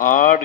8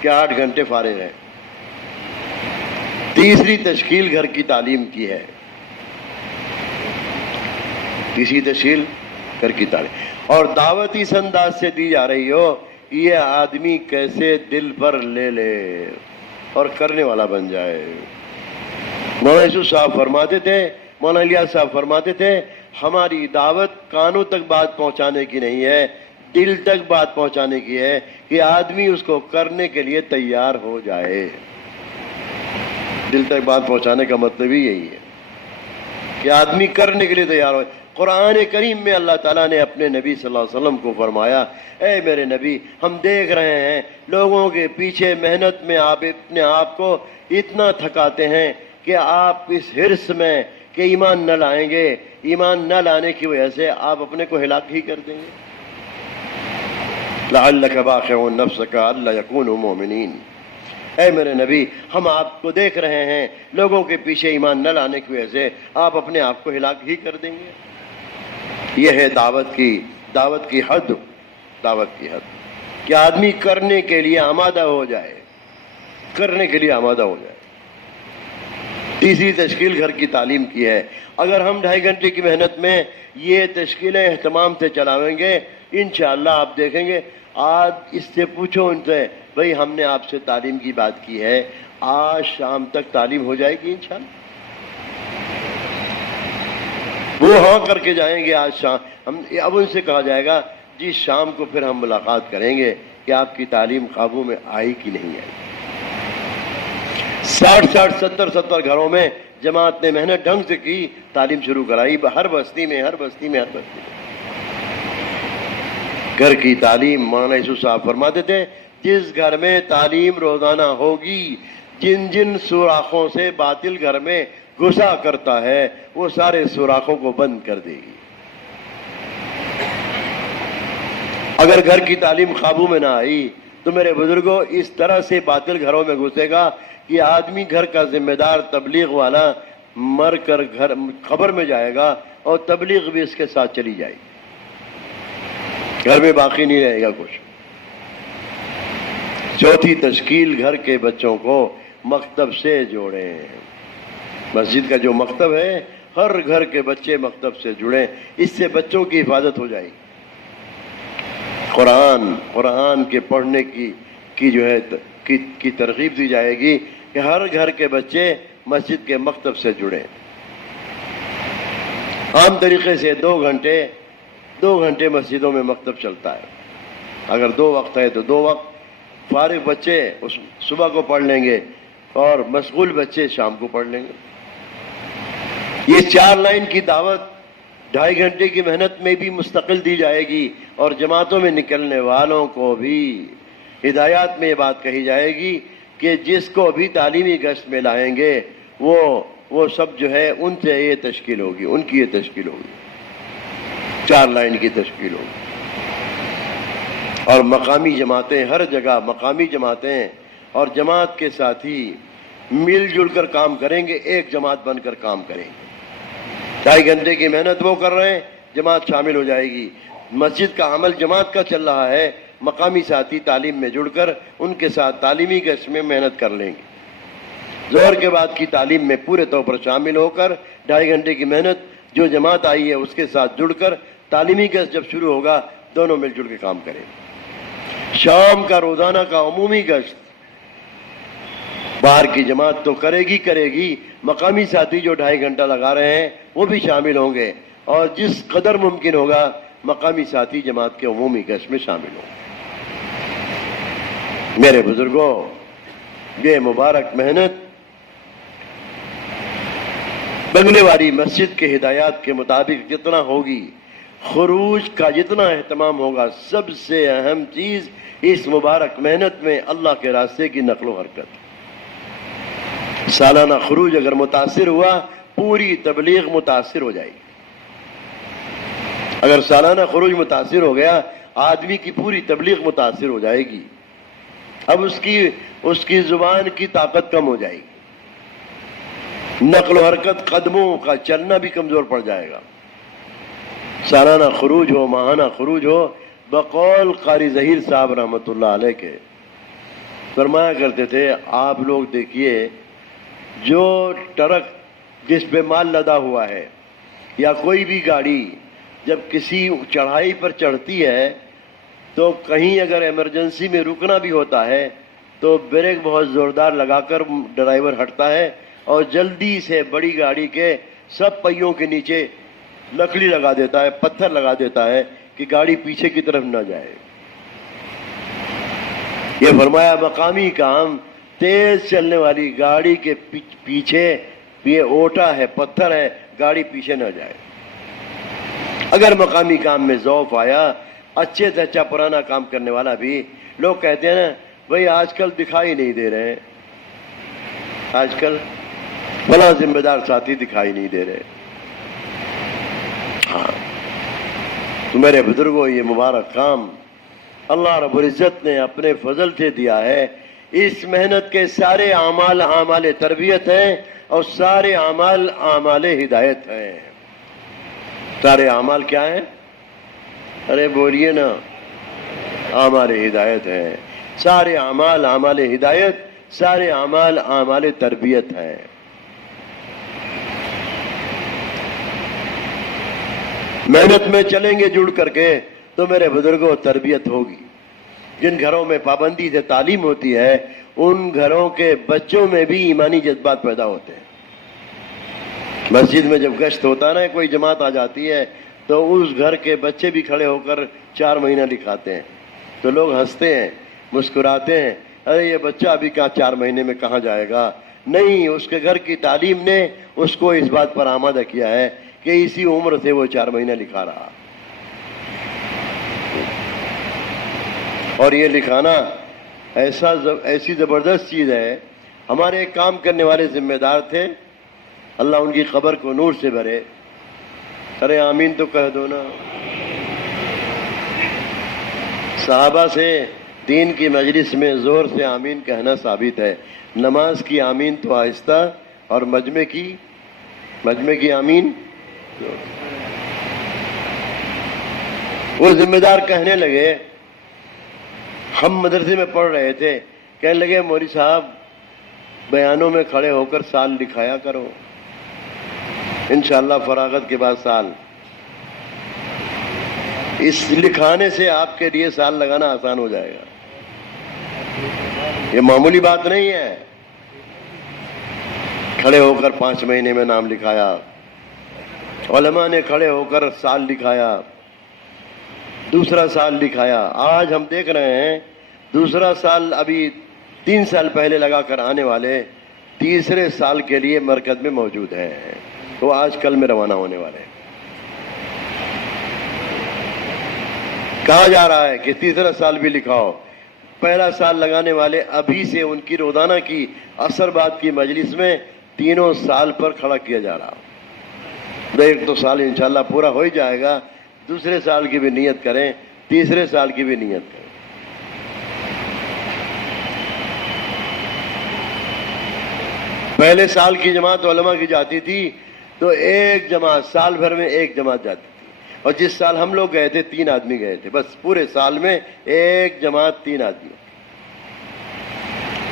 کہ 8 گھنٹے فارغ ہیں۔ تیسری تشکیل گھر کی تعلیم کی ہے، تیسری تشکیل گھر کی تعلیم، اور دعوت اس انداز سے دی جا رہی ہو کہ یہ آدمی کیسے دل پر لے لے اور کرنے والا بن جائے۔ مولانا یوسف صاحب فرماتے تھے، مولانا الیاس صاحب فرماتے تھے، ہماری دعوت کانوں تک بات پہنچانے کی نہیں ہے، دل تک بات پہنچانے کی ہے کہ آدمی اس کو کرنے کے لیے تیار ہو جائے۔ دل تک بات پہنچانے کا مطلب ہی یہی ہے کہ آدمی کرنے کے لیے تیار ہو۔ قرآن کریم میں اللہ تعالیٰ نے اپنے نبی صلی اللہ علیہ وسلم کو فرمایا، اے میرے نبی، ہم دیکھ رہے ہیں لوگوں کے پیچھے محنت میں آپ اپنے آپ کو اتنا تھکاتے ہیں کہ آپ اس حرص میں کہ ایمان نہ لائیں گے، ایمان نہ لانے کی وجہ سے آپ اپنے کو ہلاک ہی کر دیں گے۔ لعلک باخع نفسک الا یکونوا مؤمنین، اے میرے نبی، ہم آپ کو دیکھ رہے ہیں لوگوں کے پیچھے ایمان نہ لانے کی وجہ سے آپ اپنے آپ کو ہلاک ہی کر دیں گے۔ یہ ہے دعوت کی حد، دعوت کی حد کہ آدمی کرنے کے لیے آمادہ ہو جائے، کرنے کے لیے آمادہ ہو جائے۔ تیسری تشکیل گھر کی تعلیم کی ہے۔ اگر ہم 2.5 گھنٹے کی محنت میں یہ تشکیلیں اہتمام سے چلاویں گے، انشاءاللہ آپ دیکھیں گے، آج اس سے پوچھو ان سے، بھئی ہم نے آپ سے تعلیم کی بات کی ہے، آج شام تک تعلیم ہو جائے گی انشاءاللہ؟ وہ ہاں کر کے جائیں گے آج شام۔ اب ان سے کہا جائے گا جی شام کو پھر ہم ملاقات کریں گے کہ آپ کی تعلیم قابو میں آئی کہ نہیں آئی۔ 60 70 گھروں میں جماعت نے محنت ڈھنگ سے کی، تعلیم شروع کرائی، ہر بستی میں۔ گھر کی تعلیم، مولانا یوسف صاحب فرماتے تھے، جس گھر میں تعلیم روزانہ ہوگی، جن سوراخوں سے باطل گھر میں گھسا کرتا ہے وہ سارے سوراخوں کو بند کر دے گی۔ اگر گھر کی تعلیم قابو میں نہ آئی تو میرے بزرگوں اس طرح سے باطل گھروں میں گھسے گا کہ آدمی گھر کا ذمہ دار تبلیغ والا مر کر گھر قبر میں جائے گا اور تبلیغ بھی اس کے ساتھ چلی جائے گی، گھر میں باقی نہیں رہے گا کچھ۔ چوتھی تشکیل گھر کے بچوں کو مکتب سے جوڑیں۔ مسجد کا جو مکتب ہے، ہر گھر کے بچے مکتب سے جڑیں، اس سے بچوں کی حفاظت ہو جائے گی۔ قرآن کے پڑھنے کی جو ہے کی ترغیب دی جائے گی کہ ہر گھر کے بچے مسجد کے مکتب سے جڑیں۔ عام طریقے سے 2 گھنٹے مسجدوں میں مکتب چلتا ہے۔ اگر 2 وقت ہے تو 2 وقت، فارغ بچے صبح کو پڑھ لیں گے اور مشغول بچے شام کو پڑھ لیں گے۔ یہ 4 لائن کی دعوت 2.5 گھنٹے کی محنت میں بھی مستقل دی جائے گی، اور جماعتوں میں نکلنے والوں کو بھی ہدایات میں یہ بات کہی جائے گی کہ جس کو بھی تعلیمی گشت میں لائیں گے وہ سب جو ہے ان سے یہ تشکیل ہوگی، ان کی یہ تشکیل ہوگی، 4 لائن کی تشکیل ہوگی۔ اور مقامی جماعتیں، ہر جگہ مقامی جماعتیں اور جماعت کے ساتھی مل جل کر کام کریں گے، ایک جماعت بن کر کام کریں گے۔ 2.5 گھنٹے کی محنت وہ کر رہے ہیں، جماعت شامل ہو جائے گی۔ مسجد کا عمل جماعت کا چل رہا ہے، مقامی ساتھی تعلیم میں جڑ کر ان کے ساتھ تعلیمی گشت میں محنت کر لیں گے۔ ظہر کے بعد کی تعلیم میں پورے طور پر شامل ہو کر 2.5 گھنٹے کی محنت جو جماعت آئی ہے اس کے ساتھ جڑ کر تعلیمی گشت جب شروع ہوگا دونوں مل جل کے کام کریں گے۔ شام کا روزانہ کا عمومی گشت باہر کی جماعت تو کرے گی، مقامی ساتھی جو 2.5 گھنٹہ لگا رہے ہیں وہ بھی شامل ہوں گے، اور جس قدر ممکن ہوگا مقامی ساتھی جماعت کے عمومی گشت میں شامل ہوں گے۔ میرے بزرگوں، یہ مبارک محنت بنگلے والی مسجد کے ہدایات کے مطابق جتنا ہوگی، خروج کا جتنا اہتمام ہوگا، سب سے اہم چیز اس مبارک محنت میں اللہ کے راستے کی نقل و حرکت۔ سالانہ خروج اگر متاثر ہوا، پوری تبلیغ متاثر ہو جائے گی۔ اگر سالانہ خروج متاثر ہو گیا، آدمی کی پوری تبلیغ متاثر ہو جائے گی۔ اب اس کی زبان کی طاقت کم ہو جائے گی، نقل و حرکت، قدموں کا چلنا بھی کمزور پڑ جائے گا۔ سالانہ خروج ہو، ماہانہ خروج ہو، بقول قاری ظہیر صاحب رحمۃ اللہ علیہ کے، فرمایا کرتے تھے آپ لوگ دیکھیے جو ٹرک جس پہ مال لدا ہوا ہے یا کوئی بھی گاڑی جب کسی چڑھائی پر چڑھتی ہے تو کہیں اگر ایمرجنسی میں رکنا بھی ہوتا ہے تو بریک بہت زوردار لگا کر ڈرائیور ہٹتا ہے اور جلدی سے بڑی گاڑی کے سب پہیوں کے نیچے لکڑی لگا دیتا ہے، پتھر لگا دیتا ہے کہ گاڑی پیچھے کی طرف نہ جائے۔ یہ فرمایا مقامی کام تیز چلنے والی گاڑی کے پیچھے یہ اوٹا ہے، پتھر ہے، گاڑی پیچھے نہ جائے۔ اگر مقامی کام میں ضعف آیا، اچھے سے اچھا پرانا کام کرنے والا بھی، لوگ کہتے ہیں نا بھئی آج کل دکھائی نہیں دے رہے، آج کل فلاں ذمہ دار ساتھی دکھائی نہیں دے رہے۔ ہاں تو میرے بزرگوں، یہ مبارک کام اللہ رب العزت نے اپنے فضل سے دیا ہے۔ اس محنت کے سارے اعمال اعمال تربیت ہیں اور سارے اعمال اعمال ہدایت ہیں۔ سارے اعمال کیا ہیں؟ ارے بولیے نا، اعمال ہدایت ہیں۔ سارے اعمال اعمال ہدایت، سارے اعمال اعمال تربیت ہیں۔ محنت میں چلیں گے جڑ کر کے تو میرے بزرگوں تربیت ہوگی۔ جن گھروں میں پابندی سے تعلیم ہوتی ہے ان گھروں کے بچوں میں بھی ایمانی جذبات پیدا ہوتے ہیں۔ مسجد میں جب گشت ہوتا ہے نا، کوئی جماعت آ جاتی ہے تو اس گھر کے بچے بھی کھڑے ہو کر 4 مہینہ لکھاتے ہیں تو لوگ ہنستے ہیں، مسکراتے ہیں، ارے یہ بچہ ابھی کہاں 4 مہینے میں کہاں جائے گا؟ نہیں، اس کے گھر کی تعلیم نے اس کو اس بات پر آمادہ کیا ہے کہ اسی عمر سے وہ 4 مہینہ لکھا رہا۔ اور یہ لکھانا ایسی زبردست چیز ہے۔ ہمارے ایک کام کرنے والے ذمہ دار تھے، اللہ ان کی قبر کو نور سے بھرے۔ ارے آمین تو کہہ دو نا۔ صحابہ سے دین کی مجلس میں زور سے آمین کہنا ثابت ہے۔ نماز کی آمین تو آہستہ اور مجمع کی آمین۔ وہ ذمہ دار کہنے لگے، ہم مدرسے میں پڑھ رہے تھے، کہنے لگے مولوی صاحب بیانوں میں کھڑے ہو کر سال لکھایا کرو، انشاءاللہ فراغت کے بعد سال۔ اس لکھانے سے آپ کے لیے سال لگانا آسان ہو جائے گا۔ یہ معمولی بات نہیں ہے۔ کھڑے ہو کر 5 مہینے میں نام لکھایا، علماء نے کھڑے ہو کر سال لکھایا، دوسرا سال لکھایا۔ آج ہم دیکھ رہے ہیں دوسرا سال ابھی 3 سال پہلے لگا کر آنے والے تیسرے سال کے لیے مرکز میں موجود ہیں، وہ آج کل میں روانہ ہونے والے ہیں۔ کہا جا رہا ہے کہ تیسرا سال بھی لکھاؤ۔ پہلا سال لگانے والے ابھی سے ان کی روزانہ کی عصر بعد کی مجلس میں 3 سال پر کھڑا کیا جا رہا۔ ایک تو سال انشاءاللہ پورا ہو ہی جائے گا، دوسرے سال کی بھی نیت کریں، تیسرے سال کی بھی نیت کریں۔ پہلے سال کی جماعت علماء کی جاتی تھی تو ایک جماعت سال بھر میں ایک جماعت جاتی تھی، اور جس سال ہم لوگ گئے تھے 3 آدمی گئے تھے، بس پورے سال میں ایک جماعت 3 آدمی۔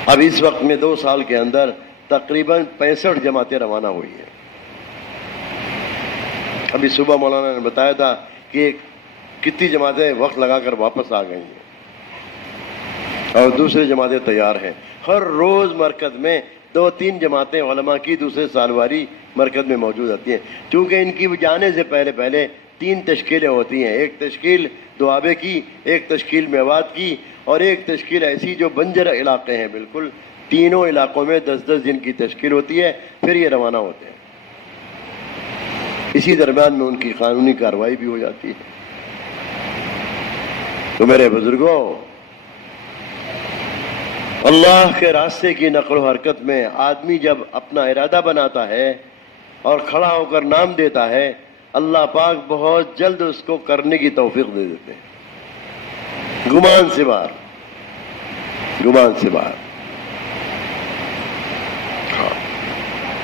اب اس وقت میں 2 سال کے اندر تقریباً 65 جماعتیں روانہ ہوئی ہیں۔ ابھی صبح مولانا نے بتایا تھا کہ کتنی جماعتیں وقت لگا کر واپس آ گئی ہیں اور دوسری جماعتیں تیار ہیں۔ ہر روز مرکز میں 2-3 جماعتیں علماء کی دوسرے سال والی مرکز میں موجود ہوتی ہیں، کیونکہ ان کی جانے سے پہلے 3 تشکیلیں ہوتی ہیں، ایک تشکیل دوآبے کی، ایک تشکیل میوات کی، اور ایک تشکیل ایسی جو بنجر علاقے ہیں بالکل۔ تینوں علاقوں میں 10-10 دن کی تشکیل ہوتی ہے، پھر یہ روانہ ہوتے ہیں۔ اسی درمیان میں ان کی قانونی کارروائی بھی ہو جاتی ہے۔ تو میرے بزرگوں، اللہ کے راستے کی نقل و حرکت میں آدمی جب اپنا ارادہ بناتا ہے اور کھڑا ہو کر نام دیتا ہے، اللہ پاک بہت جلد اس کو کرنے کی توفیق دے دیتے ہیں، گمان سے باہر۔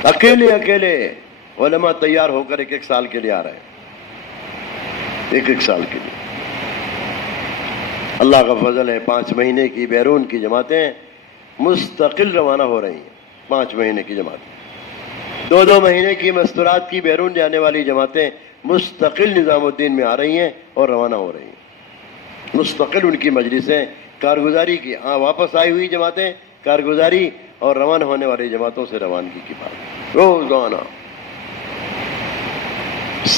اکیلے علماء تیار ہو کر 1 سال کے لیے آ رہے ہیں، 1 سال کے لیے۔ اللہ کا فضل ہے، 5 مہینے کی بیرون کی جماعتیں مستقل روانہ ہو رہی ہیں. 5 مہینے کی جماعتیں، 2 مہینے کی مستورات کی بیرون جانے والی جماعتیں مستقل نظام الدین میں آ رہی ہیں اور روانہ ہو رہی ہیں. مستقل ان کی مجلسیں کارگزاری کی، واپس آئی ہوئی جماعتیں کارگزاری اور روانہ ہونے والی جماعتوں سے روانگی کی بات. روزانہ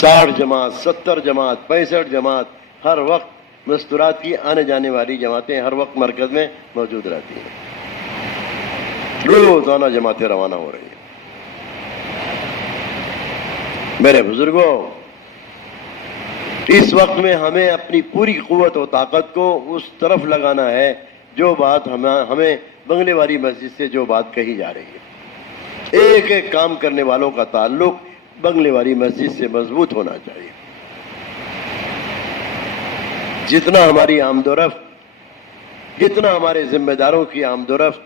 60 جماعت، 70 جماعت، 65 جماعت، ہر وقت مستورات کی آنے جانے والی جماعتیں ہر وقت مرکز میں موجود رہتی ہیں. روزانہ جماعتیں روانہ ہو رہی ہیں. میرے بزرگوں، اس وقت میں ہمیں اپنی پوری قوت و طاقت کو اس طرف لگانا ہے جو بات ہمیں بنگلے والی مسجد سے جو بات کہی جا رہی ہے. ایک ایک کام کرنے والوں کا تعلق بنگلے والی مسجد سے مضبوط ہونا چاہیے. جتنا ہماری آمد و رفت، جتنا ہمارے ذمہ داروں کی آمد و رفت،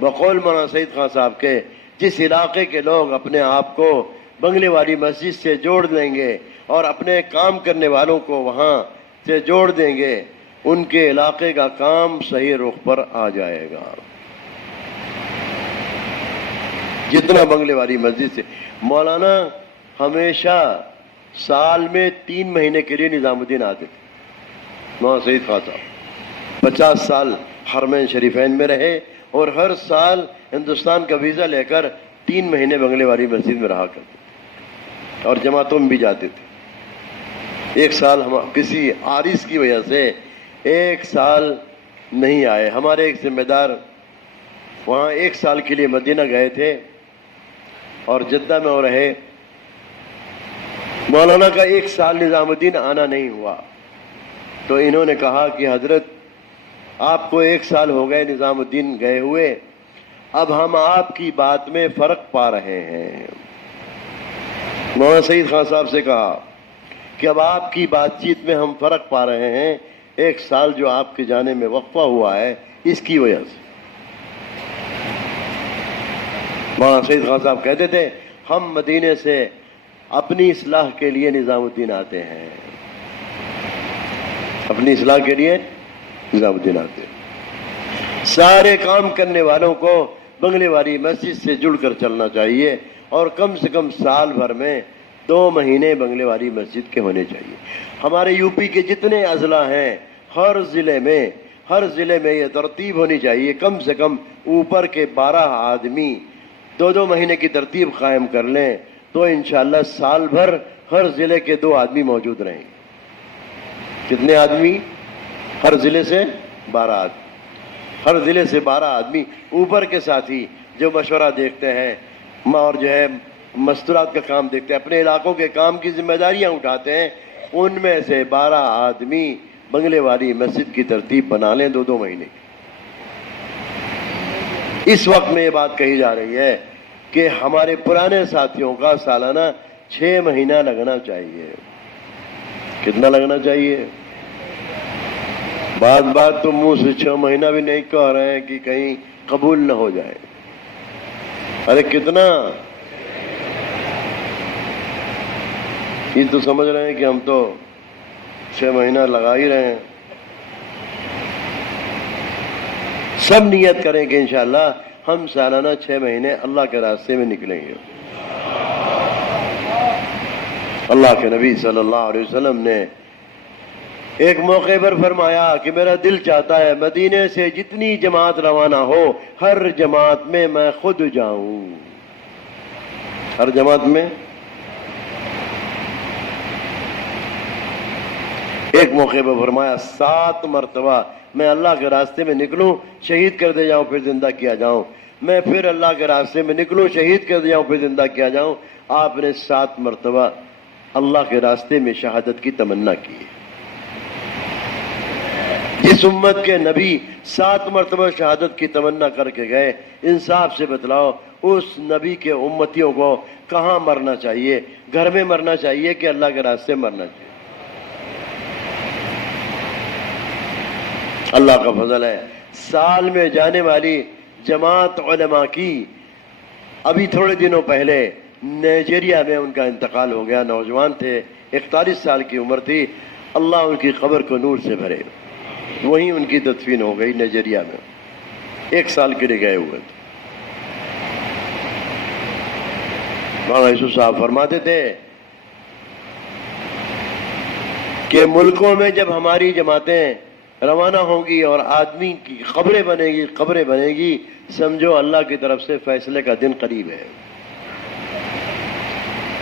بقول مولانا سعید خان صاحب کے، جس علاقے کے لوگ اپنے آپ کو بنگلے والی مسجد سے جوڑ دیں گے اور اپنے کام کرنے والوں کو وہاں سے جوڑ دیں گے، ان کے علاقے کا کام صحیح رخ پر آ جائے گا. جتنا بنگلے والی مسجد سے مولانا ہمیشہ سال میں 3 مہینے کے لیے نظام الدین آتے تھے. مولانا سعید خان صاحب 50 سال حرمین شریفین میں رہے اور ہر سال ہندوستان کا ویزا لے کر 3 مہینے بنگلے والی مسجد میں رہا کرتے تھے اور جماعتوں میں بھی جاتے تھے. ایک سال ہم کسی عارض کی وجہ سے 1 سال نہیں آئے. ہمارے ایک ذمہ دار وہاں 1 سال کے لیے مدینہ گئے تھے اور جدہ میں وہ رہے. مولانا کا 1 سال نظام الدین آنا نہیں ہوا تو انہوں نے کہا کہ حضرت آپ کو 1 سال ہو گئے نظام الدین گئے ہوئے، اب ہم آپ کی بات میں فرق پا رہے ہیں. مولانا سعید خان صاحب سے کہا کہ اب آپ کی بات چیت میں ہم فرق پا رہے ہیں، 1 سال جو آپ کے جانے میں وقفہ ہوا ہے اس کی وجہ سے. مولانا سعید خان صاحب کہتے تھے ہم مدینے سے اپنی اصلاح کے لیے نظام الدین آتے ہیں، اپنی اصلاح کے لیے نظام الدین آتے ہیں. سارے کام کرنے والوں کو بنگلے والی مسجد سے جڑ کر چلنا چاہیے اور کم سے کم سال بھر میں 2 مہینے بنگلے والی مسجد کے ہونے چاہیے. ہمارے یو پی کے جتنے اضلاع ہیں ہر ضلع میں یہ ترتیب ہونی چاہیے، کم سے کم اوپر کے 12 آدمی 2 مہینے کی ترتیب قائم کر لیں تو انشاءاللہ سال بھر ہر ضلع کے 2 آدمی موجود رہیں گے. کتنے آدمی؟ ہر ضلع سے 12 آدمی، ہر ضلع سے 12 آدمی اوپر کے ساتھی جو مشورہ دیکھتے ہیں اور جو ہے مستورات کا کام دیکھتے ہیں، اپنے علاقوں کے کام کی ذمہ داریاں اٹھاتے ہیں، ان میں سے 12 آدمی بنگلے والی مسجد کی ترتیب بنا لیں 2 مہینے. اس وقت میں یہ بات کہی جا رہی ہے کہ ہمارے پرانے ساتھیوں کا سالانہ 6 مہینہ لگنا چاہیے. کتنا لگنا چاہیے؟ بات تو منہ سے 6 مہینہ بھی نہیں کہہ رہے ہیں کہ کہیں قبول نہ ہو جائے. ارے کتنا؟ یہ تو سمجھ رہے ہیں کہ ہم تو 6 مہینہ لگا ہی رہے ہیں. سب نیت کریں کہ انشاءاللہ ہم سالانہ 6 مہینے اللہ کے راستے میں نکلیں گے. اللہ کے نبی صلی اللہ علیہ وسلم نے ایک موقع پر فرمایا کہ میرا دل چاہتا ہے مدینے سے جتنی جماعت روانہ ہو ہر جماعت میں میں خود جاؤں. ہر جماعت میں ایک موقع پر فرمایا 7 مرتبہ میں اللہ کے راستے میں نکلوں، شہید کر دے جاؤں پھر زندہ کیا جاؤں، میں پھر اللہ کے راستے میں نکلوں، شہید کر دے جاؤں پھر زندہ کیا جاؤں. آپ نے 7 مرتبہ اللہ کے راستے میں شہادت کی تمنا کی. جس امت کے نبی 7 مرتبہ شہادت کی تمنا کر کے گئے، انصاف سے بتلاؤ اس نبی کے امتیوں کو کہاں مرنا چاہیے؟ گھر میں مرنا چاہیے کہ اللہ کے راستے مرنا چاہیے؟ اللہ کا فضل ہے سال میں جانے والی جماعت علماء کی ابھی تھوڑے دنوں پہلے نائجیریا میں ان کا انتقال ہو گیا. نوجوان تھے، 41 سال کی عمر تھی. اللہ ان کی قبر کو نور سے بھرے. وہیں ان کی تدفین ہو گئی نائجیریا میں. 1 سال کے لیے گئے ہوئے تھے. مولانا یوسف صاحب فرماتے تھے کہ ملکوں میں جب ہماری جماعتیں روانہ ہوں گی اور آدمی کی قبریں بنے گی سمجھو اللہ کی طرف سے فیصلے کا دن قریب ہے.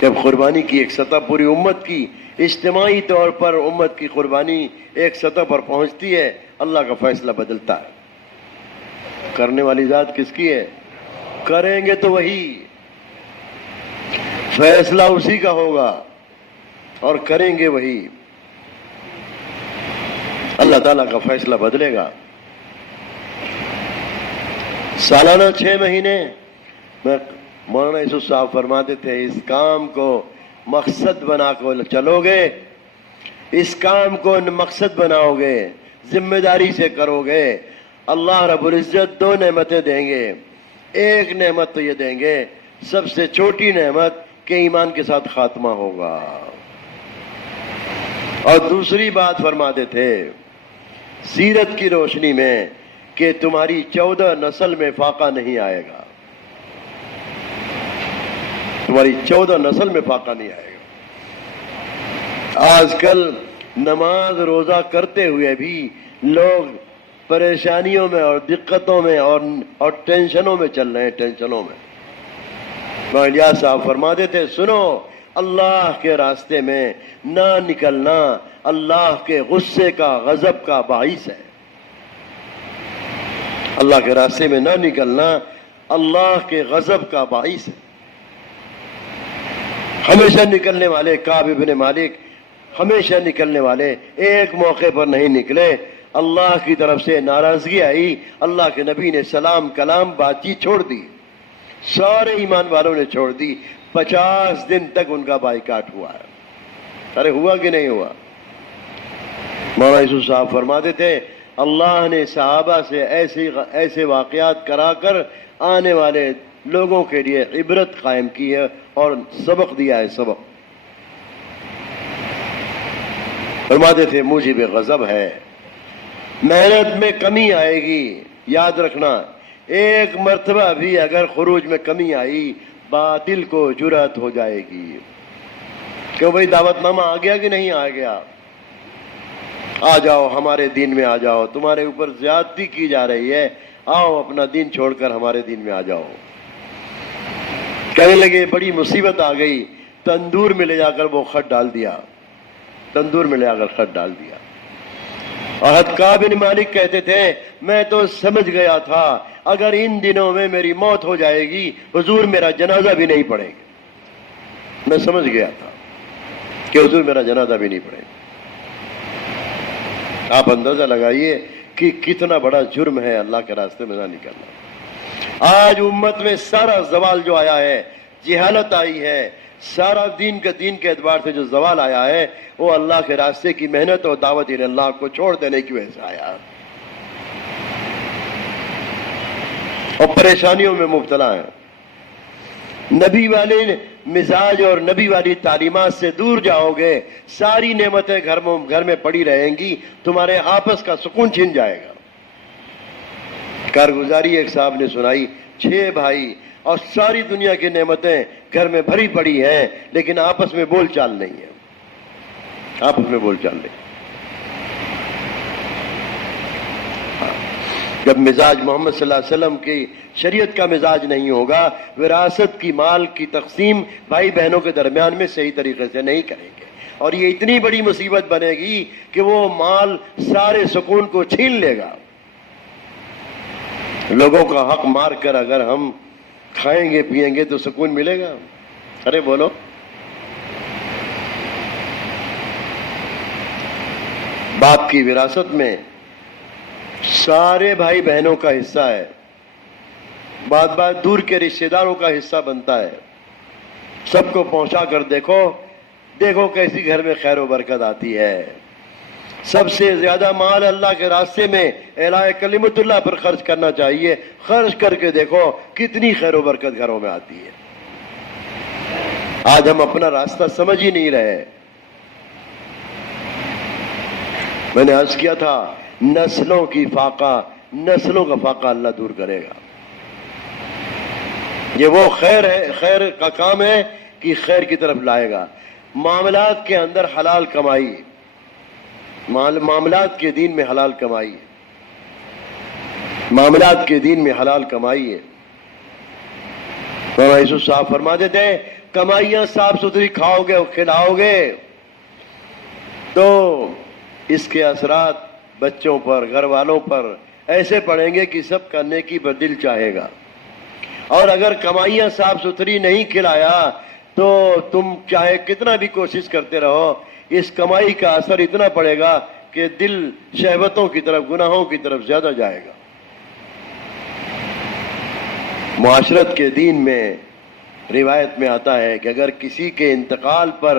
جب قربانی کی ایک سطح پوری امت کی اجتماعی طور پر امت کی قربانی ایک سطح پر پہنچتی ہے اللہ کا فیصلہ بدلتا ہے. کرنے والی ذات کس کی ہے؟ کریں گے تو وہی، فیصلہ اسی کا ہوگا اور کریں گے وہی. اللہ تعالیٰ کا فیصلہ بدلے گا. سالانہ 6 مہینے میں مولانا یوسف صاحب فرماتے تھے اس کام کو مقصد بنا کر چلو گے، اس کام کو مقصد بناؤ گے، ذمہ داری سے کرو گے، اللہ رب العزت 2 نعمتیں دیں گے. ایک نعمت تو یہ دیں گے سب سے چھوٹی نعمت کہ ایمان کے ساتھ خاتمہ ہوگا، اور دوسری بات فرماتے تھے سیرت کی روشنی میں کہ تمہاری 14 نسل میں فاقہ نہیں آئے گا، تمہاری 14 نسل میں فاقہ نہیں آئے گا. آج کل نماز روزہ کرتے ہوئے بھی لوگ پریشانیوں میں اور دقتوں میں اور ٹینشنوں میں چل رہے ہیں، ٹینشنوں میں. الیاس صاحب فرماتے تھے سنو اللہ کے راستے میں نہ نکلنا اللہ کے غصے کا غضب کا باعث ہے. اللہ کے راستے میں نہ نکلنا اللہ کے غضب کا باعث ہے. ہمیشہ نکلنے والے کعب بن مالک ہمیشہ نکلنے والے ایک موقع پر نہیں نکلے، اللہ کی طرف سے ناراضگی آئی، اللہ کے نبی نے سلام کلام بات چیت چھوڑ دی، سارے ایمان والوں نے چھوڑ دی. 50 دن تک ان کا بائیکاٹ ہوا ہے. ارے ہوا کہ نہیں ہوا؟ مولانا یوسف صاحب فرماتے تھے اللہ نے صحابہ سے ایسے واقعات کرا کر آنے والے لوگوں کے لیے عبرت قائم کی ہے اور سبق دیا ہے. سبق فرماتے تھے موجب غضب ہے، محنت میں کمی آئے گی. یاد رکھنا ایک مرتبہ بھی اگر خروج میں کمی آئی باطل کو جرأت ہو جائے گی. کیوں بھائی دعوت نامہ آ گیا کہ نہیں آ گیا؟ آ جاؤ ہمارے دین میں آ جاؤ، تمہارے اوپر زیادتی کی جا رہی ہے، آؤ اپنا دین چھوڑ کر ہمارے دین میں آ جاؤ. کہنے لگے بڑی مصیبت آ گئی، تندور میں لے جا کر وہ خط ڈال دیا، تندور میں لے جا کر خط ڈال دیا. اور کعب بن مالک کہتے تھے میں تو سمجھ گیا تھا اگر ان دنوں میں میری موت ہو جائے گی حضور میرا جنازہ بھی نہیں پڑھیں گے. میں سمجھ گیا تھا کہ حضور میرا جنازہ بھی نہیں پڑھیں گے. آپ اندازہ لگائیے کہ کتنا بڑا جرم ہے اللہ کے راستے میں نہ نکلنا. آج امت میں سارا زوال جو آیا ہے، جہالت آئی ہے، سارا دین کے اعتبار سے جو زوال آیا ہے وہ اللہ کے راستے کی محنت اور دعوت اللہ کو چھوڑ دینے کی وجہ سے آیا اور پریشانیوں میں مبتلا ہیں. نبی والے مزاج اور نبی والی تعلیمات سے دور جاؤ گے ساری نعمتیں گھر میں پڑی رہیں گی، تمہارے آپس کا سکون چھن جائے گا. کارگزاری ایک صاحب نے سنائی 6 بھائی اور ساری دنیا کی نعمتیں گھر میں بھری پڑی ہیں لیکن آپس میں بول چال نہیں ہے، آپس میں بول چال نہیں. جب مزاج محمد صلی اللہ علیہ وسلم کی شریعت کا مزاج نہیں ہوگا وراثت کی مال کی تقسیم بھائی بہنوں کے درمیان میں صحیح طریقے سے نہیں کریں گے اور یہ اتنی بڑی مصیبت بنے گی کہ وہ مال سارے سکون کو چھین لے گا. لوگوں کا حق مار کر اگر ہم کھائیں گے پیئیں گے تو سکون ملے گا؟ ارے بولو. باپ کی وراثت میں سارے بھائی بہنوں کا حصہ ہے، بات بات دور کے رشتہ داروں کا حصہ بنتا ہے. سب کو پہنچا کر دیکھو کیسی گھر میں خیر و برکت آتی ہے. سب سے زیادہ مال اللہ کے راستے میں اعلاء کلمت اللہ پر خرچ کرنا چاہیے. خرچ کر کے دیکھو کتنی خیر و برکت گھروں میں آتی ہے. آج ہم اپنا راستہ سمجھ ہی نہیں رہے. میں نے عرض کیا تھا نسلوں کی فاقہ نسلوں کا فاقہ اللہ دور کرے گا. یہ وہ خیر ہے، خیر کا کام ہے کہ خیر کی طرف لائے گا. معاملات کے اندر حلال کمائی، معاملات کے دین میں حلال کمائی، معاملات کے دین میں حلال کمائی ہے. مولانا یوسف صاحب فرماتے تھے کمائیاں صاف ستھری کھاؤ گے اور کھلاؤ گے تو اس کے اثرات بچوں پر، گھر والوں پر ایسے پڑیں گے کہ سب کرنے کی دل چاہے گا. اور اگر کمائیاں صاف ستھری نہیں کھلایا تو تم چاہے کتنا بھی کوشش کرتے رہو، اس کمائی کا اثر اتنا پڑے گا کہ دل شہوتوں کی طرف، گناہوں کی طرف زیادہ جائے گا. معاشرت کے دین میں روایت میں آتا ہے کہ اگر کسی کے انتقال پر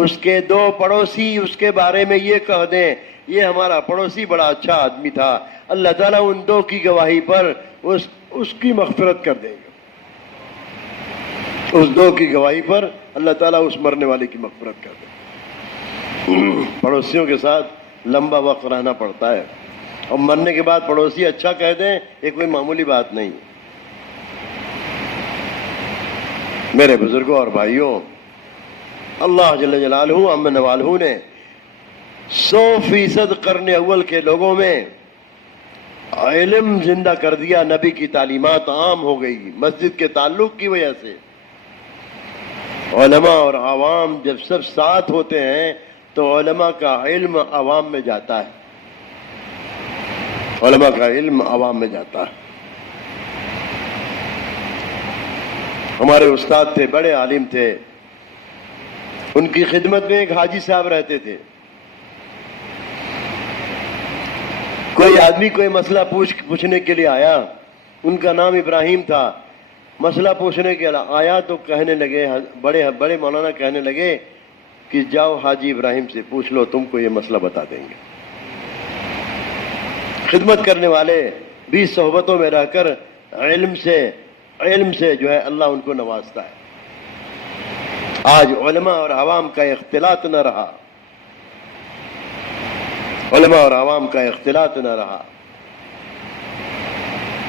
اس کے دو پڑوسی اس کے بارے میں یہ کہہ دیں یہ ہمارا پڑوسی بڑا اچھا آدمی تھا، اللہ تعالیٰ ان دو کی گواہی پر اس کی مغفرت کر دیں گے. اس دو کی گواہی پر اللہ تعالیٰ اس مرنے والے کی مغفرت کر دیں گے. پڑوسیوں کے ساتھ لمبا وقت رہنا پڑتا ہے اور مرنے کے بعد پڑوسی اچھا کہہ دیں یہ کوئی معمولی بات نہیں. میرے بزرگوں اور بھائیوں، اللہ جل جلالہ امن والہ نے 100% قرن اول کے لوگوں میں علم زندہ کر دیا. نبی کی تعلیمات عام ہو گئی مسجد کے تعلق کی وجہ سے. علماء اور عوام جب سب ساتھ ہوتے ہیں تو علماء کا علم عوام میں جاتا ہے، علماء کا علم عوام میں جاتا ہے. ہمارے استاد تھے، بڑے عالم تھے، ان کی خدمت میں ایک حاجی صاحب رہتے تھے. کوئی آدمی کوئی مسئلہ پوچھنے کے لیے آیا، ان کا نام ابراہیم تھا. مسئلہ پوچھنے کے لیے آیا تو کہنے لگے، بڑے مولانا کہنے لگے کہ جاؤ حاجی ابراہیم سے پوچھ لو، تم کو یہ مسئلہ بتا دیں گے. خدمت کرنے والے بھی صحبتوں میں رہ کر علم سے جو ہے اللہ ان کو نوازتا ہے. آج علماء اور عوام کا اختلاط نہ رہا، علماء اور عوام کا اختلاط نہ رہا،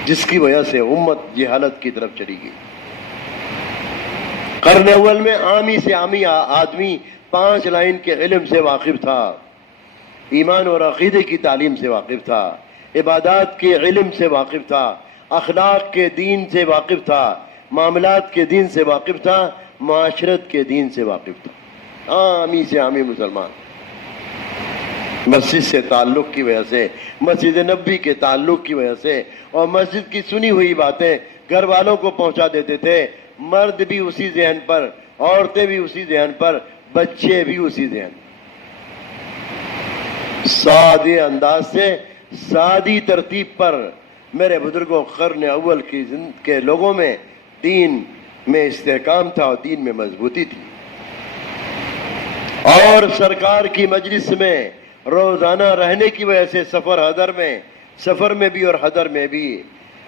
جس کی وجہ سے امت جہالت کی طرف چلی گئی. قرن اول میں عامی سے عامی آدمی 5 لائن کے علم سے واقف تھا، ایمان اور عقیدے کی تعلیم سے واقف تھا، عبادات کے علم سے واقف تھا، اخلاق کے دین سے واقف تھا، معاملات کے دین سے واقف تھا، معاشرت کے دین سے واقف تھا. عامی سے عامی مسلمان مسجد سے تعلق کی وجہ سے، مسجد نبوی کے تعلق کی وجہ سے اور مسجد کی سنی ہوئی باتیں گھر والوں کو پہنچا دیتے تھے. مرد بھی اسی ذہن پر، عورتیں بھی اسی ذہن پر، بچے بھی اسی ذہن پر. سادے انداز سے، سادی ترتیب پر میرے بزرگوں قرن اول کے لوگوں میں دین میں استحکام تھا اور دین میں مضبوطی تھی. اور سرکار کی مجلس میں روزانہ رہنے کی وجہ سے سفر میں بھی اور حضر میں بھی،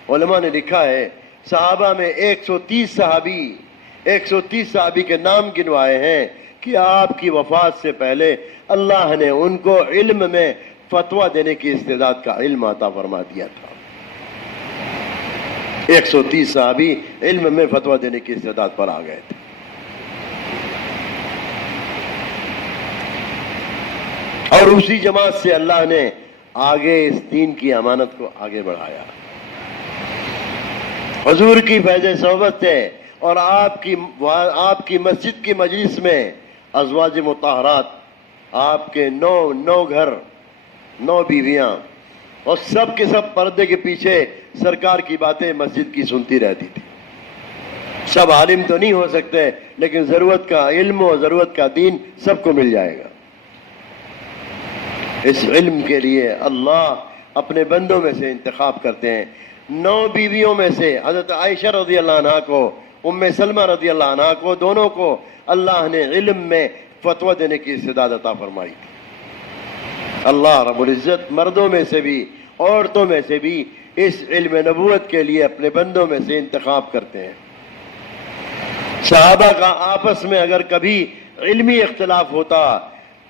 علماء نے لکھا ہے صحابہ میں 130 صحابی کے نام گنوائے ہیں کہ آپ کی وفات سے پہلے اللہ نے ان کو علم میں فتویٰ دینے کی استعداد کا علم عطا فرما دیا تھا. 130 صحابی علم میں فتویٰ دینے کی استعداد پر آ گئے تھے. اور اسی جماعت سے اللہ نے آگے اس دین کی امانت کو آگے بڑھایا. حضور کی فیض صحبت سے اور آپ کی مسجد کی مجلس میں ازواج مطہرات، آپ کے 9 گھر، 9 بیویاں، اور سب کے سب پردے کے پیچھے سرکار کی باتیں مسجد کی سنتی رہتی تھی. سب عالم تو نہیں ہو سکتے لیکن ضرورت کا علم اور ضرورت کا دین سب کو مل جائے گا. اس علم کے لیے اللہ اپنے بندوں میں سے انتخاب کرتے ہیں. 9 بیویوں میں سے حضرت عائشہ رضی اللہ عنہا کو، ام سلمہ رضی اللہ عنہا کو، دونوں کو اللہ نے علم میں فتویٰ دینے کی استعداد عطا فرمائی تھی. اللہ رب العزت مردوں میں سے بھی عورتوں میں سے بھی اس علم نبوت کے لیے اپنے بندوں میں سے انتخاب کرتے ہیں. صحابہ کا آپس میں اگر کبھی علمی اختلاف ہوتا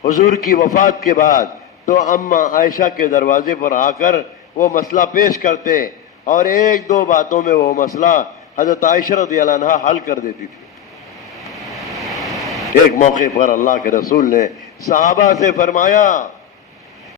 حضور کی وفات کے بعد تو اماں عائشہ کے دروازے پر آ کر وہ مسئلہ پیش کرتے اور ایک دو باتوں میں وہ مسئلہ حضرت عائشہ رضی اللہ عنہا حل کر دیتی تھی. ایک موقع پر اللہ کے رسول نے صحابہ سے فرمایا